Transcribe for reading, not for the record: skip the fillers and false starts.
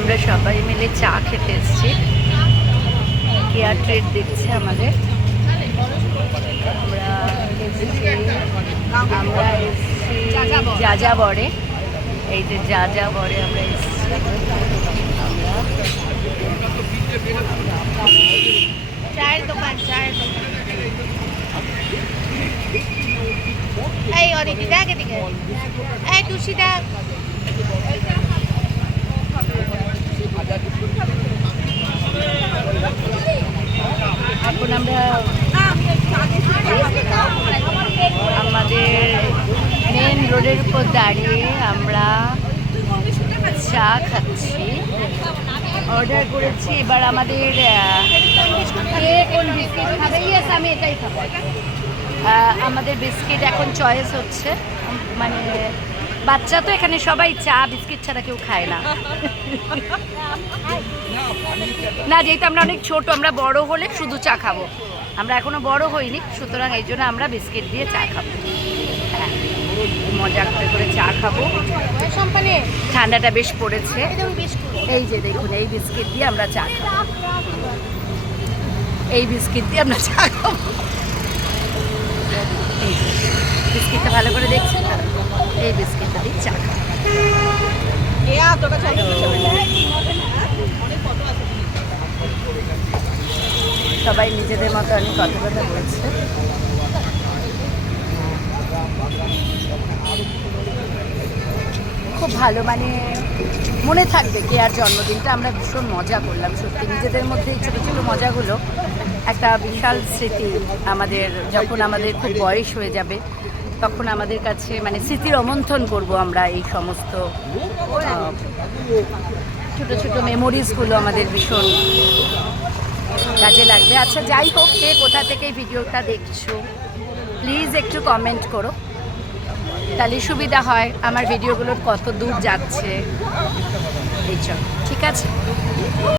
আমরা সবাই মিলে চা খেতে এসেছি। কেয়ার ট্রিট দিচ্ছে আমাদের। আমরা এসেছি যাযাবরে। এই যে যাযাবরে আমরা এসেছি। চায়ের দোকান, চায়ের দোকান। এই অদিতি দেখ এদিকে, এই টুসি দেখ। এখন আমরা আমাদের মেন রোডের উপর দাঁড়িয়ে আমরা চা খাচ্ছি। অর্ডার করেছি। এবার আমাদের কোন বিস্কিট খাবে? ইয়েস, আমি এটাই খাবো। আমাদের বিস্কিট এখন চয়েস হচ্ছে। মানে বাচ্চা তো এখানে সবাই চা বিস্কিট ছাড়া কেউ খায় না। না, যেহেতু আমরা অনেক ছোট, আমরা বড় হলে শুধু চা খাবো। আমরা এখনো বড় হইনি, সুতরাং এই জন্য আমরা বিস্কিট দিয়ে চা খাবো। হ্যাঁ, মজা করে করে চা খাবো। ঠান্ডাটা বেশ পড়েছে। এই যে দেখুন, এই বিস্কিট দিয়ে আমরা চা খাবো। এই বিস্কিট দিয়ে আমরা চা খাবো। এই বিস্কিটটা ভালো করে দেখছেন না? এই বিস্কিটটা দিয়ে চা খাবো। সবাই নিজেদের মতো অনেক কথা বলছে। খুব ভালো, মানে মনে থাকবে কেয়ার জন্মদিনটা। আমরা ভীষণ মজা করলাম সত্যি। নিজেদের মধ্যে এই ছোটো ছোটো মজাগুলো একটা বিশাল স্মৃতি আমাদের। যখন আমাদের খুব বয়স হয়ে যাবে তখন আমাদের কাছে মানে স্মৃতির অমন্থন করব আমরা। এই সমস্ত ছোটো ছোটো মেমোরিজগুলো আমাদের ভীষণ কাজে লাগবে। আচ্ছা, যাই হোক, কে কোথা থেকে এই ভিডিওটা দেখছো প্লিজ একটু কমেন্ট করো, তাহলে সুবিধা হয় আমার ভিডিওগুলোর কত দূর যাচ্ছে। এই চল, ঠিক আছে।